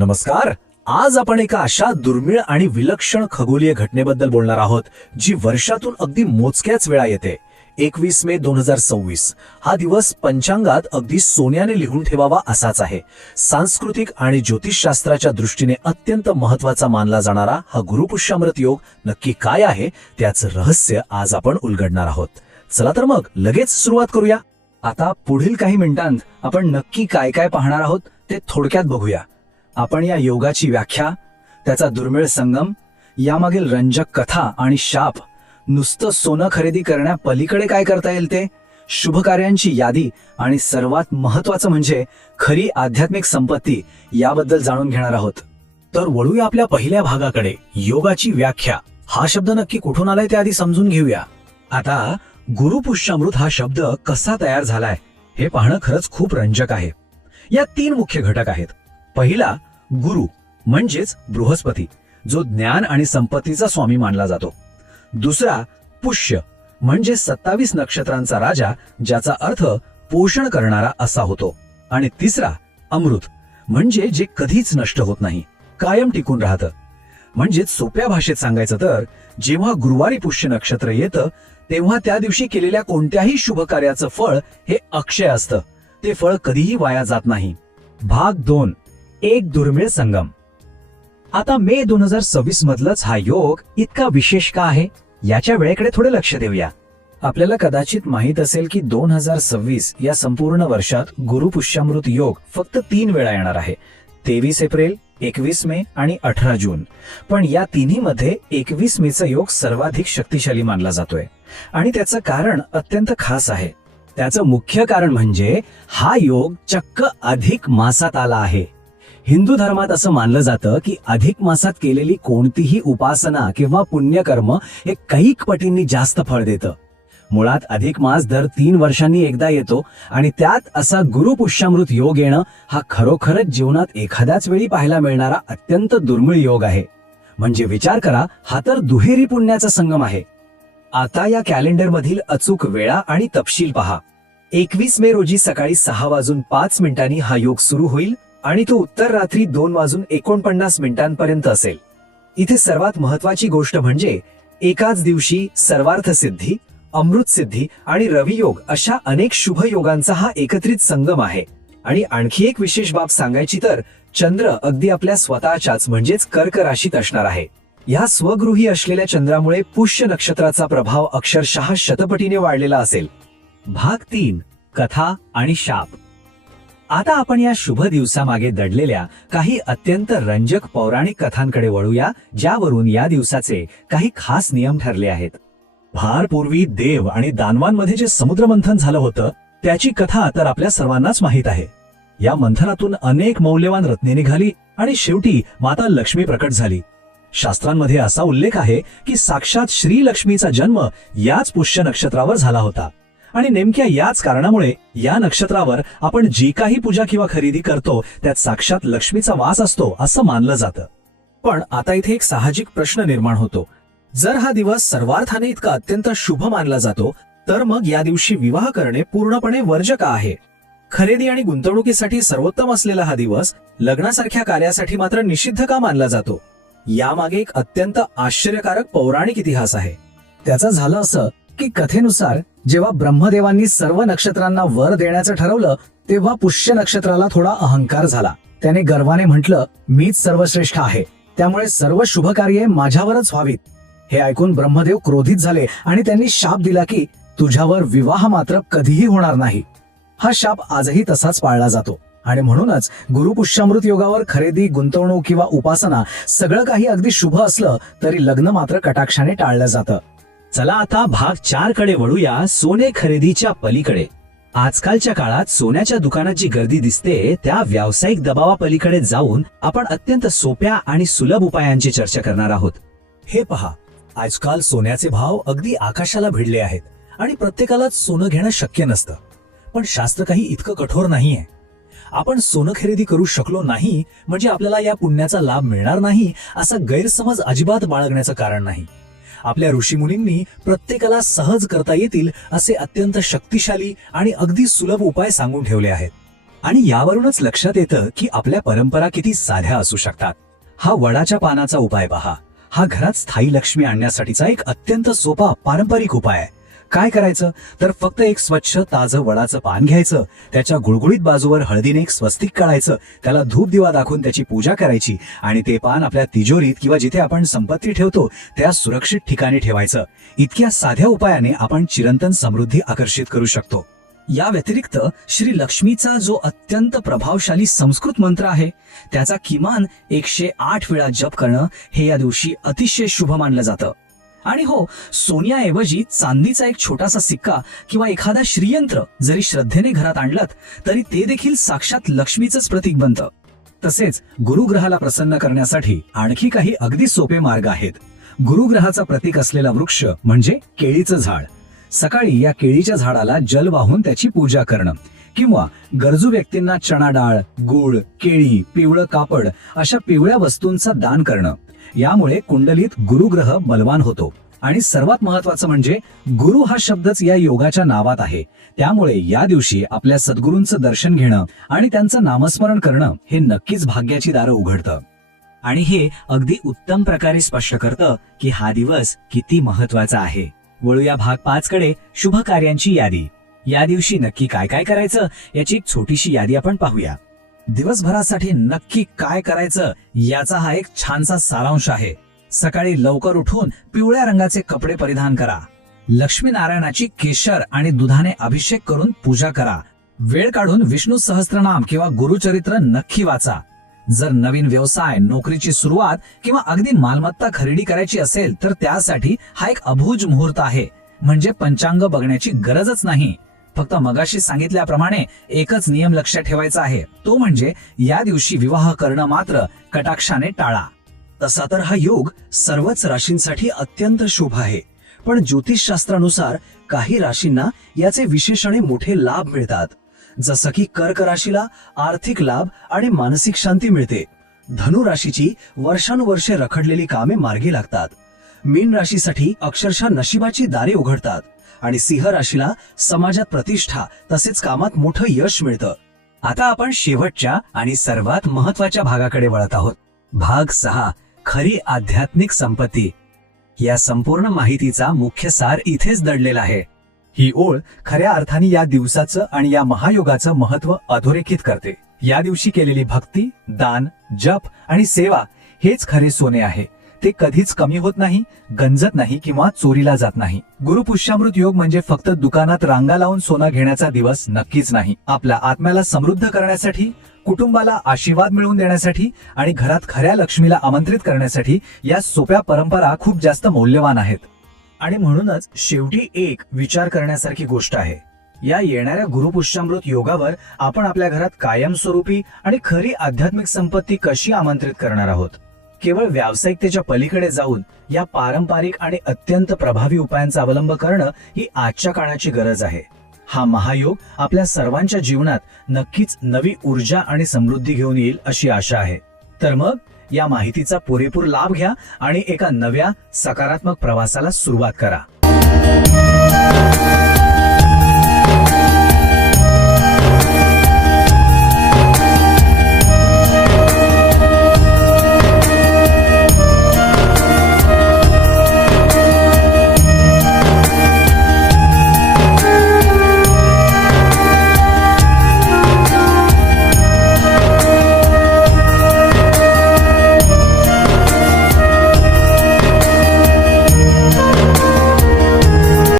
नमस्कार. आज आपण एका अशा दुर्मिळ आणि विलक्षण खगोलीय घटनेबद्दल बोलणार आहोत जी वर्षातून अगदी मोजक्याच वेळा येते. 21 मे 2026 हा दिवस पंचांगात अगदी सोन्याने लिहून ठेवावा असाच आहे. सांस्कृतिक आणि ज्योतिषशास्त्राच्या दृष्टीने अत्यंत महत्वाचा मानला जाणारा हा गुरुपुष्यामृत योग नक्की काय आहे त्याचं रहस्य आज आपण उलगडणार आहोत. चला तर मग लगेच सुरुवात करूया. आता पुढील काही मिनिटांत आपण नक्की काय काय पाहणार आहोत ते थोडक्यात बघूया. आपण या योगाची व्याख्या, त्याचा दुर्मिळ संगम, यामागील रंजक कथा आणि शाप, नुसतं सोनं खरेदी करण्यापलीकडे काय करता येईल ते, शुभ कार्यांची यादी आणि सर्वात महत्वाचं म्हणजे खरी आध्यात्मिक संपत्ती याबद्दल जाणून घेणार आहोत. तर वळूया आपल्या पहिल्या भागाकडे. योगाची व्याख्या हा शब्द नक्की कुठून आलाय ते आधी समजून घेऊया. आता गुरुपुष्यामृत हा शब्द कसा तयार झालाय हे पाहणं खरंच खूप रंजक आहे. या 3 मुख्य घटक आहेत. पहिला गुरु म्हणजेच बृहस्पती, जो ज्ञान आणि संपत्तीचा स्वामी मानला जातो. दुसरा पुष्य म्हणजे 27 नक्षत्रांचा राजा, ज्याचा अर्थ पोषण करणारा असा होतो. आणि तिसरा अमृत म्हणजे जे कधीच नष्ट होत नाही, कायम टिकून राहतं. म्हणजे सोप्या भाषेत सांगायचं तर जेव्हा गुरुवारी पुष्य नक्षत्र येतं तेव्हा त्या दिवशी केलेल्या कोणत्याही शुभ कार्याचं फळ हे अक्षय असतं. ते फळ कधीही वाया जात नाही. भाग 2, एक दुर्मिळ संगम. आता मे 2026 मधलंच हा योग इतका विशेष का आहे याच्या वेळेकडे थोडे लक्ष देऊया. आपल्याला कदाचित माहित असेल की 2026 या संपूर्ण वर्षात गुरुपुष्यामृत योग फक्त 3 वेळा येणार आहे. 23 एप्रिल, 21 मे आणि 18 जून. पण या तिन्हीमध्ये 21 मेचा योग सर्वाधिक शक्तिशाली मानला जातोय. आणि त्याचं कारण अत्यंत खास आहे. त्याचं मुख्य कारण म्हणजे हा योग चक्क अधिक मासात आला आहे. हिंदू धर्मात असं मानलं जातं की अधिक मासात केलेली कोणतीही उपासना किंवा पुण्यकर्म हे कैक पटींनी जास्त फळ देतं. मुळात अधिक मास दर 3 वर्षांनी एकदा येतो आणि त्यात असा गुरुपुष्यामृत योग येणं हा खरोखरच जीवनात एखाद्याच वेळी पाहायला मिळणारा अत्यंत दुर्मिळ योग आहे. म्हणजे विचार करा, हा तर दुहेरी पुण्याचा संगम आहे. आता या कॅलेंडरमधील अचूक वेळा आणि तपशील पहा. 21 मे रोजी सकाळी 6:05 हा योग सुरू होईल आणि तो उत्तर रात्री 2:49 असेल. इथे सर्वात महत्वाची गोष्ट म्हणजे एकाच दिवशी सर्वार्थ सिद्धी, अमृत सिद्धी आणि रवियोग अशा अनेक शुभ योगांचा हा एकत्रित संगम आहे. आणि आणखी एक विशेष बाब सांगायची तर चंद्र अगदी आपल्या स्वतःच्याच म्हणजेच कर्क राशीत असणार आहे. या स्वगृही असलेल्या चंद्रामुळे पुष्य नक्षत्राचा प्रभाव अक्षरशः शतपटीने वाढलेला असेल. भाग 3, कथा आणि शाप. आता आपण या शुभ दिवसामागे दडलेल्या काही अत्यंत रंजक पौराणिक कथांकडे वळूया, ज्यावरून या दिवसाचे काही खास नियम ठरले आहेत. फार पूर्वी देव आणि दानवांमध्ये जे समुद्रमंथन झालं होतं त्याची कथा तर आपल्या सर्वांनाच माहीत आहे. या मंथनातून अनेक मौल्यवान रत्ने निघाली आणि शेवटी माता लक्ष्मी प्रकट झाली. शास्त्रांमध्ये असा उल्लेख आहे की साक्षात श्री लक्ष्मीचा जन्म याच पुष्य नक्षत्रावर झाला होता. आणि नेमक्या याच कारणामुळे या नक्षत्रावर आपण जी काही पूजा किंवा खरेदी करतो त्यात साक्षात लक्ष्मीचा वास असतो असं मानलं जातं. पण आता इथे एक साहजिक प्रश्न निर्माण होतो. जर हा दिवस सर्वार्थाने इतका अत्यंत शुभ मानला जातो तर मग या दिवशी विवाह करणे पूर्णपणे वर्ज्य का आहे? खरेदी आणि गुंतवणुकीसाठी सर्वोत्तम असलेला हा दिवस लग्नासारख्या कार्यासाठी मात्र निषिद्ध का मानला जातो? यामागे एक अत्यंत आश्चर्यकारक पौराणिक इतिहास आहे. त्याचं झालं असं की कथेनुसार जेव्हा ब्रह्मदेवांनी सर्व नक्षत्रांना वर देण्याचं ठरवलं तेव्हा पुष्य नक्षत्राला थोडा अहंकार झाला. त्याने गर्वाने म्हटलं, मीच सर्वश्रेष्ठ आहे, त्यामुळे सर्व शुभ कार्ये माझ्यावरच व्हावीत. हे ऐकून ब्रह्मदेव क्रोधित झाले आणि त्यांनी शाप दिला की तुझ्यावर विवाह मात्र कधीही होणार नाही. हा शाप आजही तसाच पाळला जातो. आणि म्हणूनच गुरुपुष्यामृत योगावर खरेदी, गुंतवणूक किंवा उपासना सगळं काही अगदी शुभ असलं तरी लग्न मात्र कटाक्षाने टाळलं जातं. चला आता भाग 4 कडे वळूया, सोने खरेदीच्या पलीकडे. आजकालच्या काळात सोन्याच्या दुकानात जी गर्दी दिसते त्या व्यावसायिक दबावापलीकडे जाऊन आपण अत्यंत सोप्या आणि सुलभ उपायांची चर्चा करणार आहोत. हे पहा, आजकाल सोन्याचे भाव अगदी आकाशाला भिडले आहेत आणि प्रत्येकालाच सोनं घेणं शक्य नसतं. पण शास्त्र काही इतकं कठोर नाहीये. आपण सोनं खरेदी करू शकलो नाही म्हणजे आपल्याला या पुण्याचा लाभ मिळणार नाही असा गैरसमज अजिबात बाळगण्याचं कारण नाही. आपल्या ऋषीमुनींनी प्रत्येकाला सहज करता येतील असे अत्यंत शक्तिशाली आणि अगदी सुलभ उपाय सांगून ठेवले आहेत. आणि यावरूनच लक्षात येतं की आपल्या परंपरा किती साध्या असू शकतात. हा वडाच्या पानाचा उपाय पहा. हा घरात स्थायी लक्ष्मी आणण्यासाठीचा एक अत्यंत सोपा पारंपरिक उपाय आहे. काय करायचं तर फक्त एक स्वच्छ ताजं वडाचं पान घ्यायचं, त्याच्या गुळगुळीत बाजूवर हळदीने एक स्वस्तिक काढायचं, त्याला धूप दिवा दाखवून त्याची पूजा करायची आणि ते पान आपल्या तिजोरीत किंवा जिथे आपण संपत्ती ठेवतो त्या सुरक्षित ठिकाणी ठेवायचं. इतक्या साध्या उपायाने आपण चिरंतन समृद्धी आकर्षित करू शकतो. या व्यतिरिक्त श्री लक्ष्मीचा जो अत्यंत प्रभावशाली संस्कृत मंत्र आहे त्याचा किमान 108 वेळा जप करणं हे या दिवशी अतिशय शुभ मानलं जातं. आणि हो, सोन्याऐवजी चांदीचा एक छोटासा सिक्का किंवा एखादा श्रीयंत्र जरी श्रद्धेने घरात आणलं तरी ते देखील साक्षात लक्ष्मीचंच प्रतीक बनतं. तसेच गुरुग्रहाला प्रसन्न करण्यासाठी आणखी काही अगदी सोपे मार्ग आहेत. गुरुग्रहाचा प्रतीक असलेला वृक्ष म्हणजे केळीचं झाड. सकाळी या केळीच्या झाडाला जल वाहून त्याची पूजा करणं किंवा गरजू व्यक्तींना चणा डाळ, गूळ, केळी, पिवळं कापड अशा पिवळ्या वस्तूंचं दान करणं. यामुळे कुंडलीत गुरुग्रह बलवान होतो. आणि सर्वात महत्वाचं म्हणजे गुरु हा शब्दच या योगाच्या नावात आहे. त्यामुळे या दिवशी आपल्या सद्गुरूंचं दर्शन घेणं आणि त्यांचं नामस्मरण करणं हे नक्कीच भाग्याची दारं उघडतं. आणि हे अगदी उत्तम प्रकारे स्पष्ट करतं की हा दिवस किती महत्वाचा आहे. वळूया भाग 5 कडे, शुभ कार्यांची यादी. या दिवशी नक्की काय काय करायचं याची एक छोटीशी यादी आपण पाहूया. दिवसभरासाठी नक्की काय करायचं याचा हा एक छानसा सारांश आहे. सकाळी लवकर उठून पिवळ्या रंगाचे कपडे परिधान करा. लक्ष्मीनारायणाची केशर आणि दुधाने अभिषेक करून पूजा करा. वेळ काढून विष्णू सहस्त्रनाम किंवा गुरुचरित्र नक्की वाचा. जर नवीन व्यवसाय, नोकरीची सुरुवात किंवा अगदी मालमत्ता खरेदी करायची असेल तर त्यासाठी हा एक अभूज मुहूर्त आहे. म्हणजे पंचांग बघण्याची गरजच नाही. फक्त मगाशी सांगितल्याप्रमाणे एकच नियम लक्षात ठेवायचा आहे, तो म्हणजे या दिवशी विवाह करणं मात्र कटाक्षाने टाळा. तसा तर हा योग सर्वच राशींसाठी अत्यंत शुभ आहे, पण ज्योतिषशास्त्रानुसार काही राशींना याचे विशेष आणि मोठे लाभ मिळतात. जसं की कर्क राशीला आर्थिक लाभ आणि मानसिक शांती मिळते. धनु राशीची वर्षानुवर्षे रखडलेली कामे मार्गी लागतात. मीन राशीसाठी अक्षरशः नशिबाची दारे उघडतात. आणि सिंह राशीला समाजात प्रतिष्ठा तसेच कामात मोठं यश मिळतं. आता आपण शेवटच्या आणि सर्वात महत्वाच्या भागाकडे वळत आहोत. भाग 6, खरी आध्यात्मिक संपत्ती. या संपूर्ण माहितीचा मुख्य सार इथेच दडलेला आहे. ही ओळ खऱ्या अर्थाने या दिवसाचं आणि या महायोगाचं महत्व अधोरेखित करते. या दिवशी केलेली भक्ती, दान, जप आणि सेवा हेच खरे सोने आहे. ते कधीच कमी होत नाही, गंजत नाही किंवा चोरीला जात नाही. गुरुपुष्यामृत योग म्हणजे फक्त दुकानात रांगा लावून सोनं घेण्याचा दिवस नक्कीच नाही. आपल्या आत्म्याला समृद्ध करण्यासाठी, कुटुंबाला आशीर्वाद मिळवून देण्यासाठी आणि घरात खऱ्या लक्ष्मीला आमंत्रित करण्यासाठी या सोप्या परंपरा खूप जास्त मौल्यवान आहेत. आणि म्हणूनच शेवटी एक विचार करण्यासारखी गोष्ट आहे. या येणाऱ्या गुरुपुष्यामृत योगावर आपण आपल्या घरात कायमस्वरूपी आणि खरी आध्यात्मिक संपत्ती कशी आमंत्रित करणार आहोत. केवळ व्यावसायिकतेच्या पलीकडे जाऊन या पारंपरिक आणि अत्यंत प्रभावी उपायांचा अवलंब करणं ही आजच्या काळाची गरज आहे. हा महायोग आपल्या सर्वांच्या जीवनात नक्कीच नवी ऊर्जा आणि समृद्धी घेऊन येईल अशी आशा आहे. तर मग या माहितीचा पुरेपूर लाभ घ्या आणि एका नव्या सकारात्मक प्रवासाला सुरुवात करा.